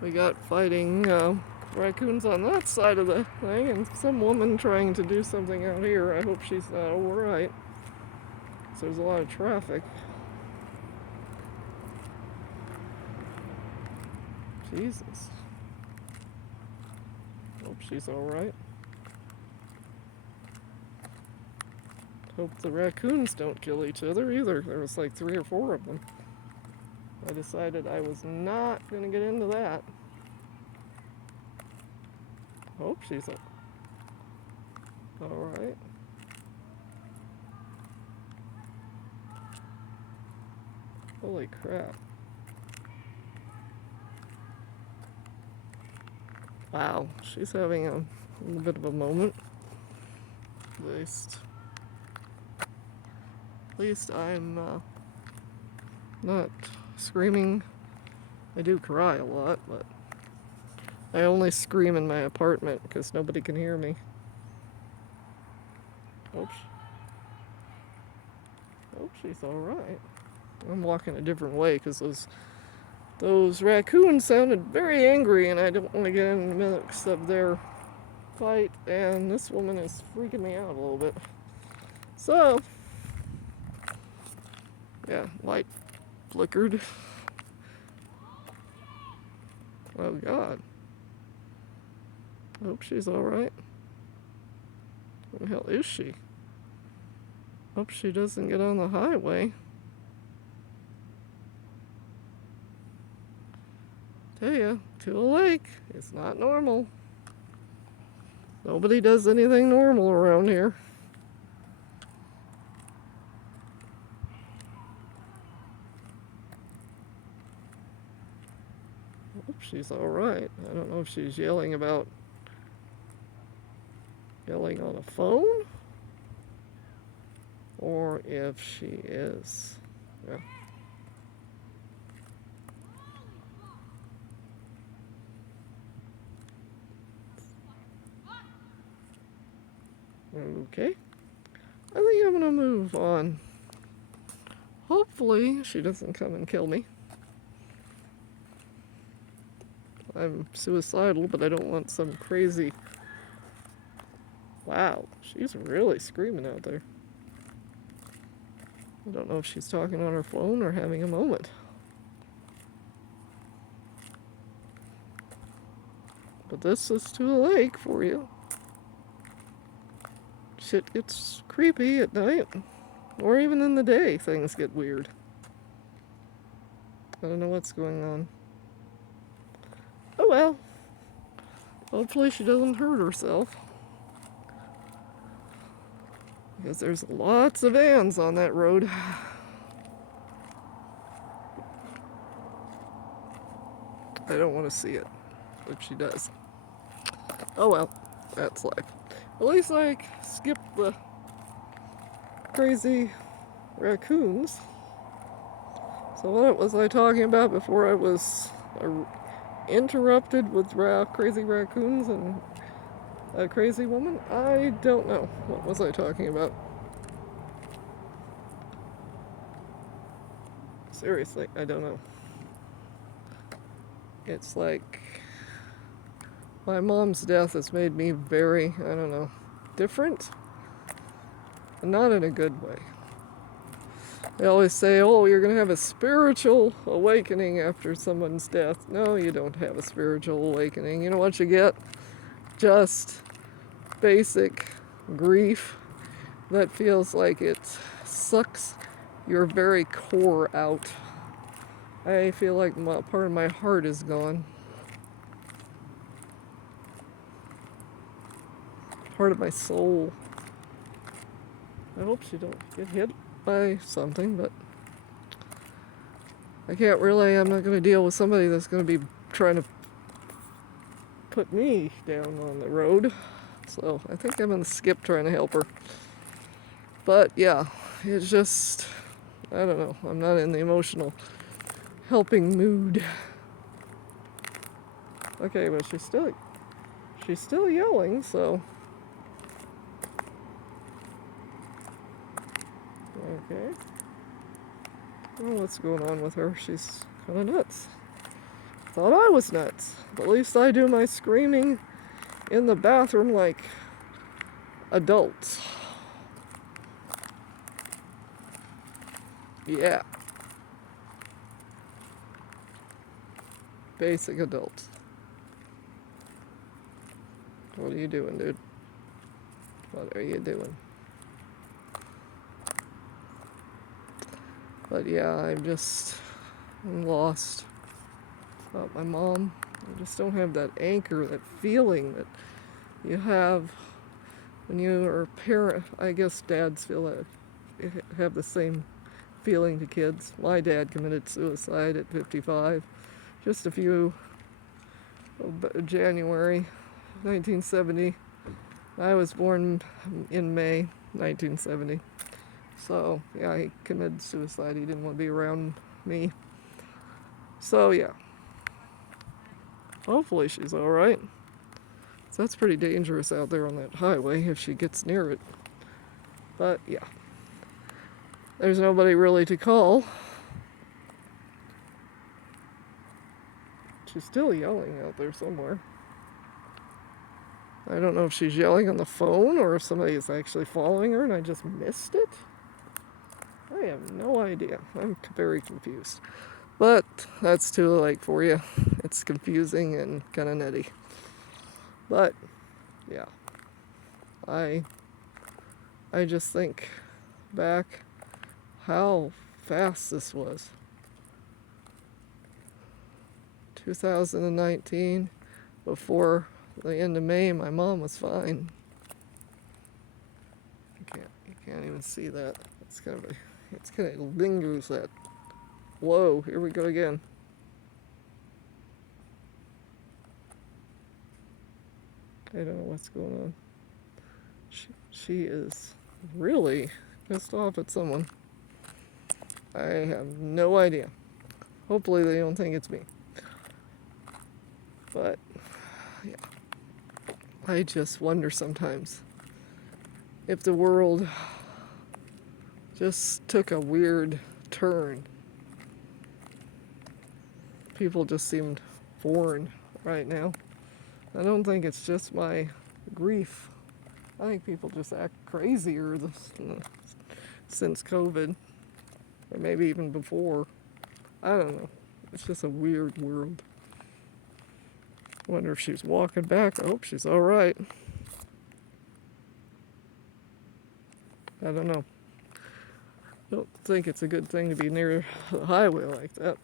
We got fighting raccoons on that side of the thing, and some woman trying to do something out here. I hope she's alright. So there's a lot of traffic. Jesus. Hope she's alright. Hope the raccoons don't kill each other either. There was like 3 or 4 of them. I decided I was not going to get into that. Hope she's alright. Holy crap. Wow, she's having a little bit of a moment. At least I'm not screaming. I do cry a lot, but I only scream in my apartment because nobody can hear me. Oops. Hope she's alright. I'm walking a different way because those raccoons sounded very angry, and I don't want to get in the mix of their fight, and this woman is freaking me out a little bit. So, yeah, light flickered. Oh God. I hope she's alright. Where the hell is she? Hope she doesn't get on the highway. Tell ya, to a lake, it's not normal. Nobody does anything normal around here. Hope she's alright. I don't know if she's yelling on a phone or if she is. Yeah. Okay. I think I'm gonna move on. Hopefully she doesn't come and kill me. I'm suicidal, but I don't want some crazy... Wow, she's really screaming out there. I don't know if she's talking on her phone or having a moment. But this is to a lake for you. Shit gets creepy at night. Or even in the day, things get weird. I don't know what's going on. Oh well. Hopefully she doesn't hurt herself. Because there's lots of vans on that road. I don't want to see it if she does. Oh well, that's life. At least I skipped the crazy raccoons. So what was I talking about before I was interrupted with crazy raccoons and a crazy woman? I don't know. What was I talking about? Seriously, I don't know. It's like my mom's death has made me very, I don't know, different. Not in a good way. They always say, oh, you're going to have a spiritual awakening after someone's death. No, you don't have a spiritual awakening. You know what you get? Just basic grief that feels like it sucks your very core out. I feel like part of my heart is gone. Part of my soul. I hope she don't get hit by something, but I'm not going to deal with somebody that's going to be trying to put me down on the road. So I think I'm going to skip trying to help her. But yeah, it's just, I don't know, I'm not in the emotional helping mood. Okay, but she's still yelling, so. Okay. I don't know what's going on with her. She's kind of nuts. Thought I was nuts. At least I do my screaming in the bathroom like adults. Yeah. Basic adults. What are you doing, dude? What are you doing? But yeah, I'm lost. About my mom. I just don't have that anchor, that feeling that you have when you are a parent. I guess dads feel that, have the same feeling to kids. My dad committed suicide at 55, just a few, January 1970. I was born in May 1970. So, yeah, he committed suicide. He didn't want to be around me. So, yeah. Hopefully she's alright. So that's pretty dangerous out there on that highway if she gets near it. But, yeah. There's nobody really to call. She's still yelling out there somewhere. I don't know if she's yelling on the phone or if somebody is actually following her and I just missed it. I have no idea. I'm very confused. But that's too late for you. It's confusing and kind of nutty. But, yeah. I just think back how fast this was. 2019, before the end of May, my mom was fine. You can't even see that. It's kind of lingers that. Whoa, here we go again. I don't know what's going on. She is really pissed off at someone. I have no idea. Hopefully they don't think it's me. But, yeah. I just wonder sometimes if the world just took a weird turn. People just seemed foreign right now. I don't think it's just my grief. I think people just act crazier since COVID, or maybe even before. I don't know. It's just a weird world. I wonder if she's walking back. I hope she's all right. I don't know. I don't think it's a good thing to be near the highway like that.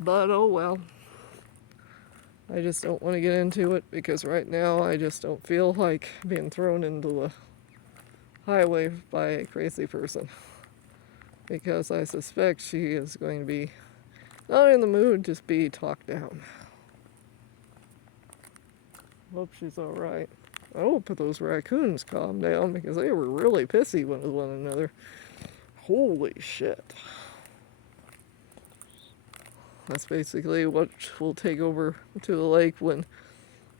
But oh well. I just don't want to get into it because right now I just don't feel like being thrown into the highway by a crazy person. Because I suspect she is going to be not in the mood, just be talked down. Hope she's alright. I hope those raccoons calm down because they were really pissy with one another. Holy shit. That's basically what will take over to the lake when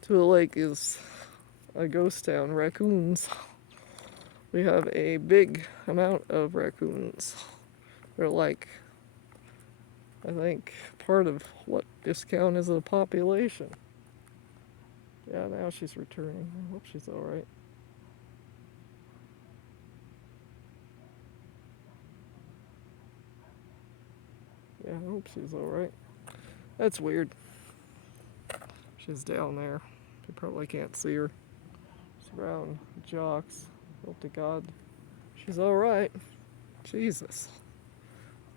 to the lake is a ghost town, raccoons. We have a big amount of raccoons. They're like, I think, part of what discount is the population. Yeah, now she's returning. I hope she's alright. Yeah, I hope she's alright. That's weird. She's down there. You probably can't see her. She's around jocks. Hope to God she's alright. Jesus.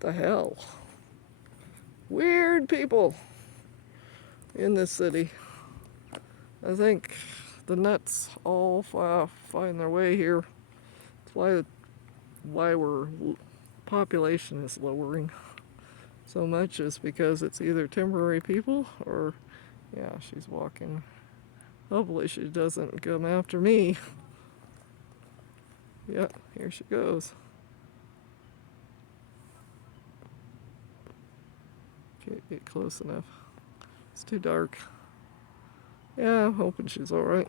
What the hell? Weird people in this city. I think the nuts all find their way here. That's why our population is lowering so much, is because it's either temporary people or, yeah, she's walking. Hopefully she doesn't come after me. Yep, here she goes. Can't get close enough. It's too dark. Yeah, I'm hoping she's alright.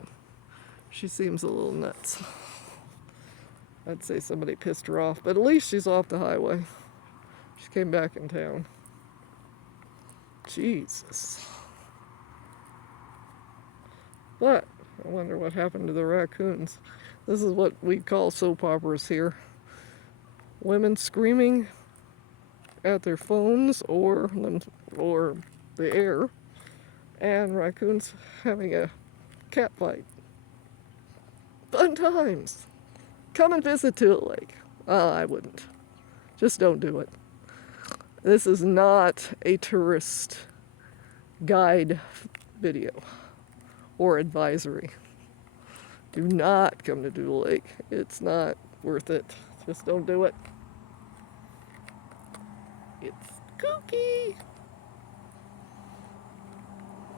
She seems a little nuts. I'd say somebody pissed her off, but at least she's off the highway. She came back in town. Jesus. But I wonder what happened to the raccoons. This is what we call soap operas here. Women screaming at their phones or the air, and raccoons having a cat fight. Fun times. Come and visit Tula Lake. I wouldn't. Just don't do it. This is not a tourist guide video or advisory. Do not come to Tula Lake. It's not worth it. Just don't do it. It's kooky.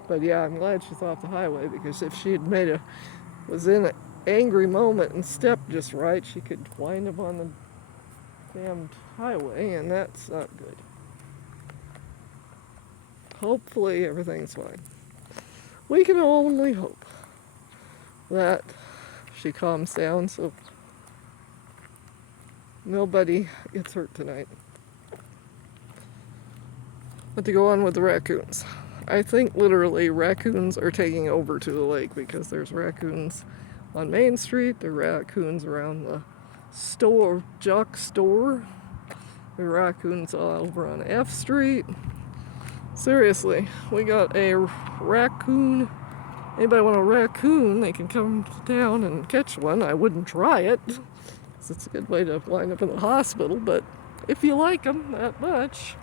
But yeah, I'm glad she's off the highway, because if she had was in an angry moment and stepped just right, she could wind up on the damned highway, and that's not good. Hopefully everything's fine. We can only hope that she calms down so nobody gets hurt tonight. But to go on with the raccoons, I think literally raccoons are taking over to the lake, because there's raccoons on Main Street, there are raccoons around the store, Jock store, there are raccoons all over on F Street. Seriously, we got a raccoon. Anybody want a raccoon, they can come down and catch one. I wouldn't try it, because it's a good way to wind up in the hospital, but if you like them that much,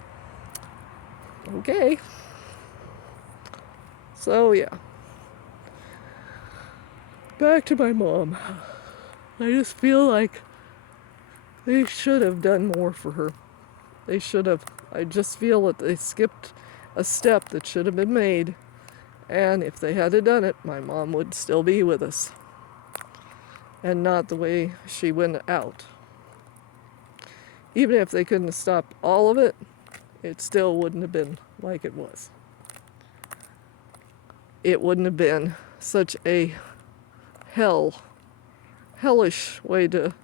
okay. So yeah, back to my mom. I just feel like they should have done more for her. They should have. I just feel that they skipped a step that should have been made. And if they had done it, my mom would still be with us. And not the way she went out. Even if they couldn't have stopped all of it, it still wouldn't have been like it was. It wouldn't have been such a hellish way to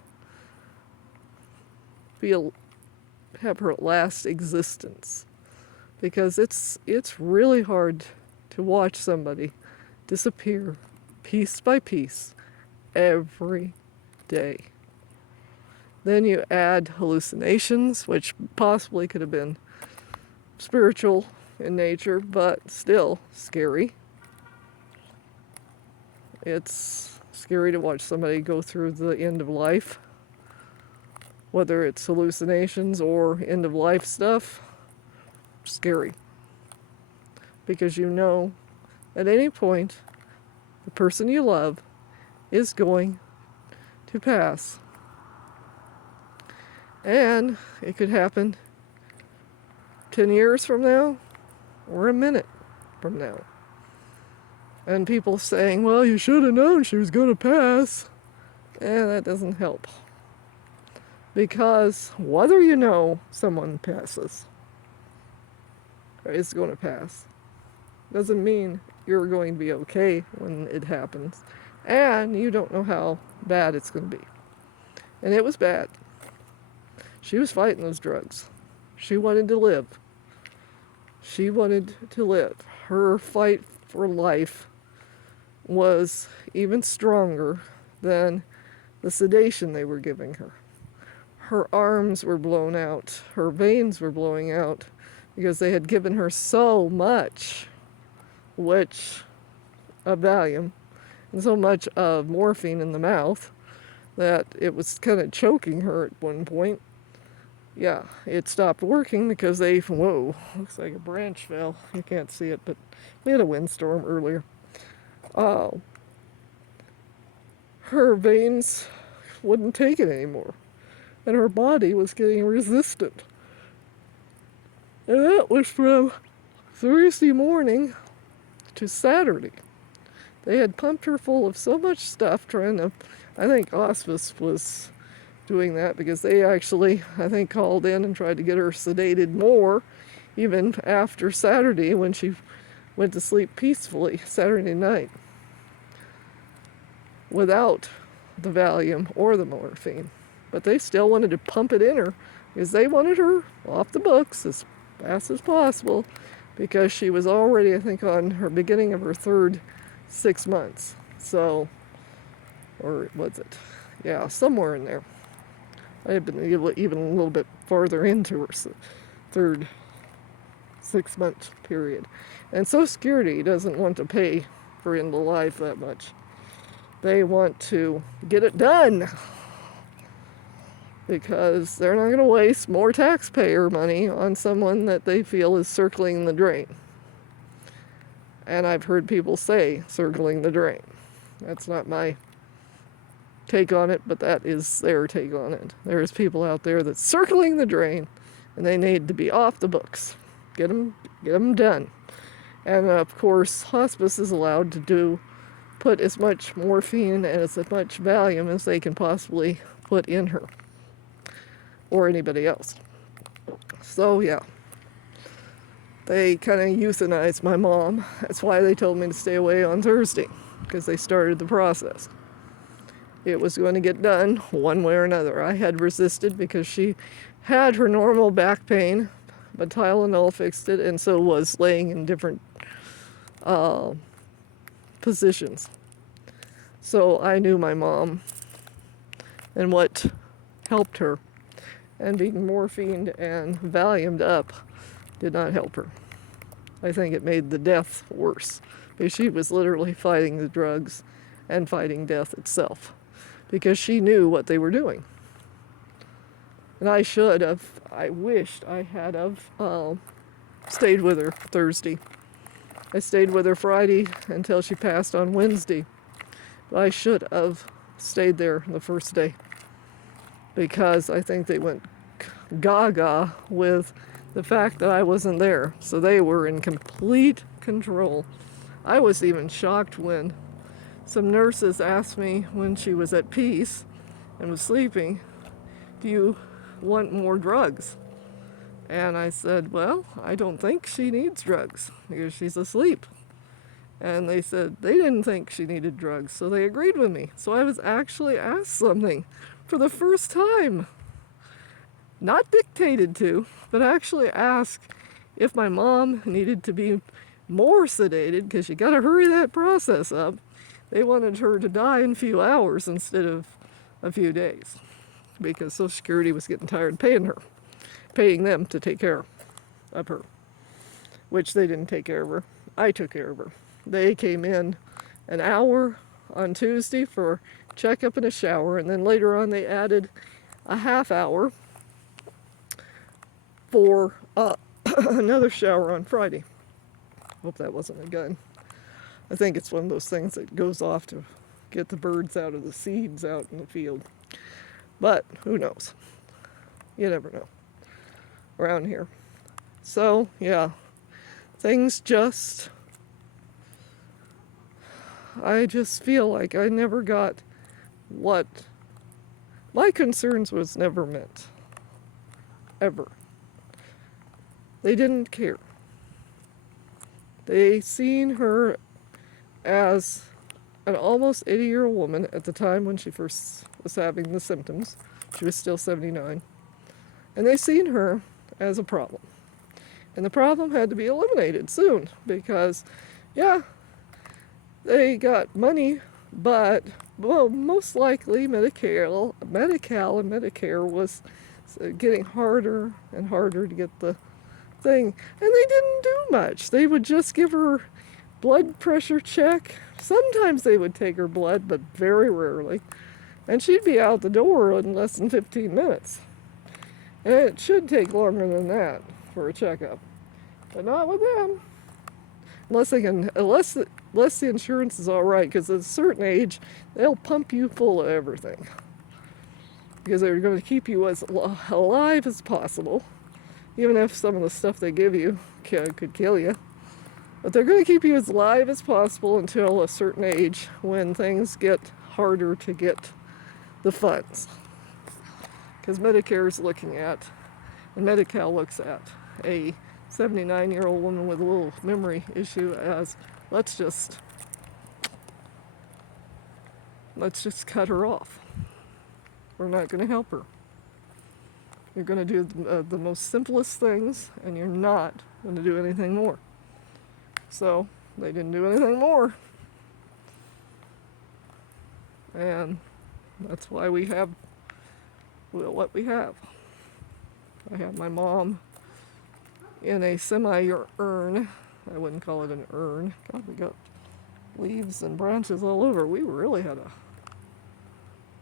have her last existence. Because it's really hard to watch somebody disappear piece by piece every day. Then you add hallucinations, which possibly could have been spiritual in nature, but still scary. It's scary to watch somebody go through the end of life, whether it's hallucinations or end of life stuff. Scary. Because you know at any point the person you love is going to pass. And it could happen 10 years from now or a minute from now. And people saying, well, you should have known she was going to pass. That doesn't help. Because whether you know someone passes or is going to pass doesn't mean you're going to be okay when it happens. And you don't know how bad it's going to be. And it was bad. She was fighting those drugs. She wanted to live. She wanted to live. Her fight for life was even stronger than the sedation they were giving her. Her arms were blown out. Her veins were blowing out because they had given her so much, of Valium and so much of morphine in the mouth that it was kind of choking her at one point. Yeah, it stopped working because whoa, looks like a branch fell. You can't see it, but we had a windstorm earlier. Her veins wouldn't take it anymore, and her body was getting resistant. And that was from Thursday morning to Saturday. They had pumped her full of so much stuff trying to, I think hospice was doing that because they actually, I think, called in and tried to get her sedated more, even after Saturday when she went to sleep peacefully Saturday night without the Valium or the morphine. But they still wanted to pump it in her because they wanted her off the books as fast as possible. because she was already, I think, on her beginning of her third 6 months. So, or was it? Yeah, somewhere in there. I had been even a little bit farther into her third 6 month period. And Social Security doesn't want to pay for end of life that much. They want to get it done because they're not going to waste more taxpayer money on someone that they feel is circling the drain. And I've heard people say circling the drain. That's not my take on it, but that is their take on it. There's people out there that's circling the drain, and they need to be off the books. Get them done. And of course, hospice is allowed to put as much morphine and as much Valium as they can possibly put in her, or anybody else. So yeah, they kind of euthanized my mom. That's why they told me to stay away on Thursday, because they started the process. It was going to get done one way or another. I had resisted because she had her normal back pain, but Tylenol fixed it, and so was laying in different positions. So I knew my mom and what helped her, and being morphined and Valiumed up did not help her. I think it made the death worse, because she was literally fighting the drugs and fighting death itself, because she knew what they were doing. And I wished I had stayed with her Thursday. I stayed with her Friday until she passed on Wednesday. But I should have stayed there the first day, because I think they went gaga with the fact that I wasn't there. So they were in complete control. I was even shocked when some nurses asked me when she was at peace and was sleeping, "Do you want more drugs?" And I said, "Well, I don't think she needs drugs because she's asleep." And they said they didn't think she needed drugs, so they agreed with me. So I was actually asked something for the first time. Not dictated to, but actually asked if my mom needed to be more sedated, because you got to hurry that process up. They wanted her to die in a few hours instead of a few days, because Social Security was getting tired paying them to take care of her, which they didn't take care of her. I took care of her. They came in an hour on Tuesday for checkup and a shower, and then later on they added a half hour for another shower on Friday. Hope that wasn't a gun. I think it's one of those things that goes off to get the birds out of the seeds out in the field. But who knows? You never know around here. So yeah, things just, I just feel like I never got what my concerns was never met. Ever. They didn't care. They seen her as an almost 80-year-old woman at the time when she first was having the symptoms. She was still 79. And they seen her as a problem. And the problem had to be eliminated soon, because, yeah, they got money, but well, most likely Medi-Cal and Medicare was getting harder and harder to get the thing. And they didn't do much. They would just give her blood pressure check. Sometimes they would take her blood, but very rarely. And she'd be out the door in less than 15 minutes. And it should take longer than that for a checkup. But not with them. Unless the insurance is all right, because at a certain age, they'll pump you full of everything. Because they're going to keep you as alive as possible, even if some of the stuff they give you could kill you. But they're going to keep you as alive as possible until a certain age, when things get harder to get the funds. Because Medicare is looking at, and Medi-Cal looks at, a 79-year-old woman with a little memory issue as, let's just cut her off. We're not going to help her. You're going to do the most simplest things, and you're not going to do anything more. So they didn't do anything more. And that's why we have what we have. I have my mom in a semi-urn. I wouldn't call it an urn. God, we got leaves and branches all over. We really had a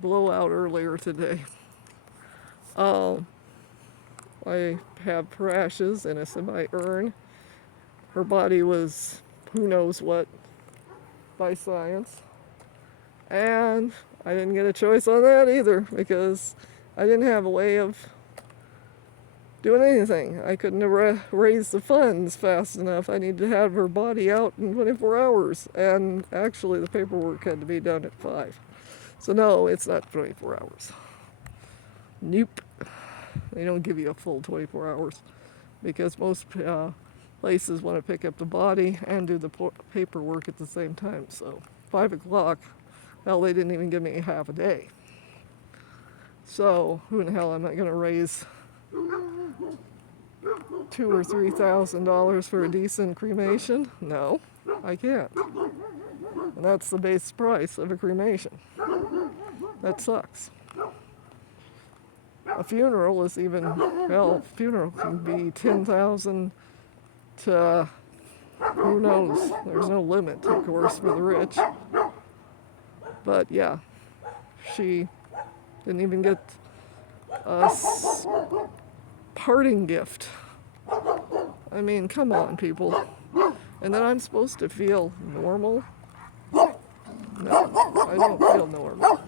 blowout earlier today. I have her ashes in a semi-urn. Her body was who knows what by science. And I didn't get a choice on that either because I didn't have a way of doing anything. I couldn't raise the funds fast enough. I needed to have her body out in 24 hours. And actually the paperwork had to be done at 5. So no, it's not 24 hours. Nope. They don't give you a full 24 hours because most places want to pick up the body and do the paperwork at the same time. So 5 o'clock, hell, they didn't even give me half a day. So who in the hell am I going to raise $2,000 or $3,000 for a decent cremation? No, I can't. And that's the base price of a cremation. That sucks. A funeral is even, hell, funeral can be $10,000 to who knows. There's no limit, of course, for the rich. But yeah, she didn't even get a parting gift. I mean, come on, people. And then I'm supposed to feel normal? No, I don't feel normal.